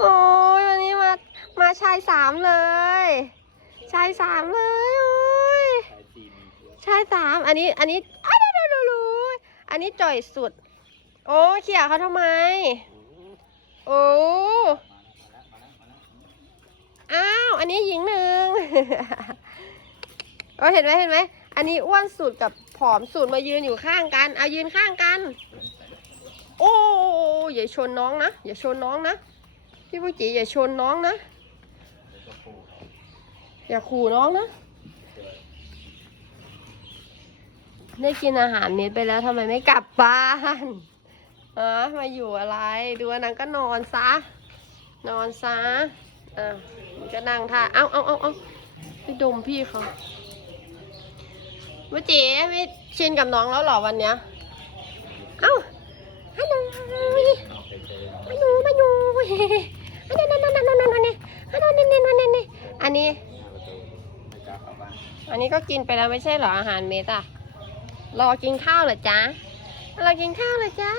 โอ้ยวันนี้มามาชายสามเลย ชายสามเลยโอ้ยชายสามอันนี้อันนี้อ้าวดูดูดูอันนี้จ่อยสุด โอ้เขี่ยเขาทำไม โอ้มาแล้วมาวอ้าวอันนี้หญิงหนึ่งโอ้เห็นไหมเห็นไหมอันนี้อ้วนสุดกับผอมสุดมายืนอยู่ข้างกันเอายืนข้างกัน โอ้อย่าชนน้องนะอย่าชนน้องนะ พี่ผู้จีอย่าชนน้องนะ อย่าขู่น้องนะ ได้กินอาหารเม็ดไปแล้วทำไมไม่กลับบ้านอ๋อมาอยู่อะไร ดูนนั้นก็นอนซะ นอนซะอะนก็นั่งท่า เอาเอาเอาเอาไปดมพี่เขาเมื่อจีไม่ชินกับน้องแล้วหรอวันเนี้ย เอ้าฮัลโหลนอกเฉยๆมาอ อันนี้ก็กินไปแล้วไม่ใช่เหรออาหารเม็ดอะรอกินข้าวเหรอจ๊ะรอกินข้าวเหรอจ๊ะ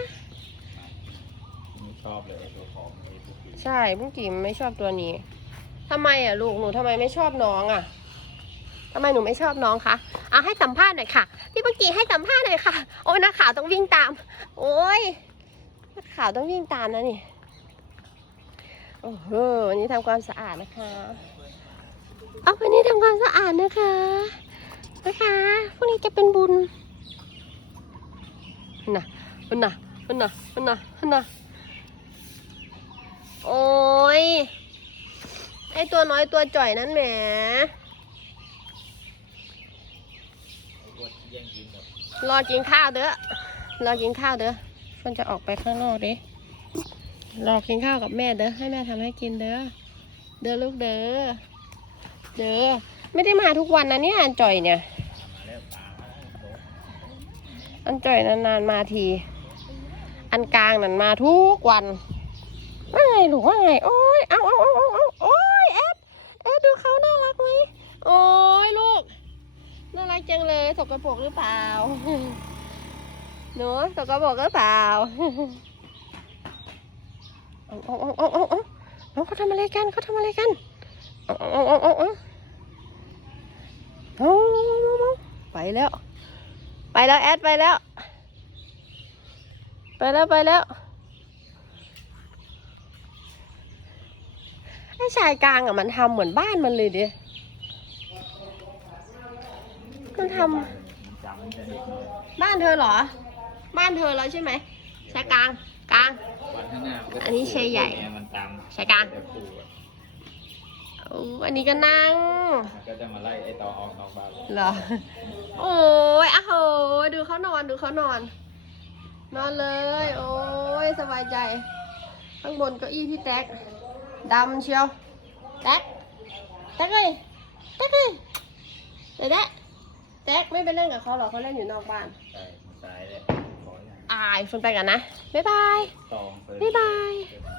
นี่ชอบเลยไอ้ตัวของไอ้พวกนี้ใช่พุ่งกิมไม่ชอบตัวนี้ทำไมอะลูกหนูทำไมไม่ชอบน้องอะทำไมหนูไม่ชอบน้องคะเอาให้สัมภาษณ์หน่อยค่ะ พี่ปุกกี้ให้สัมภาษณ์หน่อยค่ะ โอ้ยนักข่าวต้องวิ่งตาม โอ้ยนักข่าวต้องวิ่งตามนะนี่โอ้โหวันนี้ทำความสะอาดนะคะ เอาวันนี้ทำความสะอาดนะคะ นะคะพรุ่งนี้จะเป็นบุญน่ะน่ะน่ะน่ะน่ะโอ้ยไอตัวน้อยตัวจ่อยนั้นแหมรอกินข้าวเด้อรอกินข้าวเด้อเพื่อนจะออกไปข้างนอกดิรอกินข้าวกับแม่เด้อให้แม่ทำให้กินเด้อเด้อลูกเด้อ เด้อไม่ได้มาทุกวันนะเนี่ยอันจ่อยเนี่ย อันจ่อยนานๆมาที อันกลางนั่นมาทุกวันว่าไงลูว่าไงโอ้ยเอาเอาเอาเอาเอาโอ้ยแอดแอดดูเขาน่ารักไหมโอ้ยลูกน่ารักจังเลยสกปรกหรือเปล่าหนูสกปรกหรือเปล่าเอาเอาเอาเอาเอาเอาเอาเขาทำอะไรกันเขาทำอะไรกัน ไปแล้ว ไปแล้วแอดไปแล้ว ไปแล้วไปแล้วไอ้ชายกลางอะมันทำเหมือนบ้านมันเลยดิมันทำบ้านเธอเหรอ บ้านเธอแล้วใช่ไหมชายกลางกลาง อันนี้เชยใหญ่ชายกลาง โอ้อันนี้ก็นั่ง มันก็จะมาไล่ไอ้ตอออกนอกบ้านเลยเหรอ โอ้ยอ้าวโห ดูเขานอนดูเขานอน นอนเลย โอ้ยสบายใจ ข้างบนเก้าอี้พี่แท็กดำเชียว แท็ก แท็กเลยแท็กเลยเดี๋ยวแท็กแท็กไม่ไปเล่นกับเขาหรอกเขาเล่นอยู่นอกบ้าน ใช่มันตายเลยขออย่างอายฟุนไปกันนะ บ๊ายบาย ตองเฟิร์น บ๊ายบายเ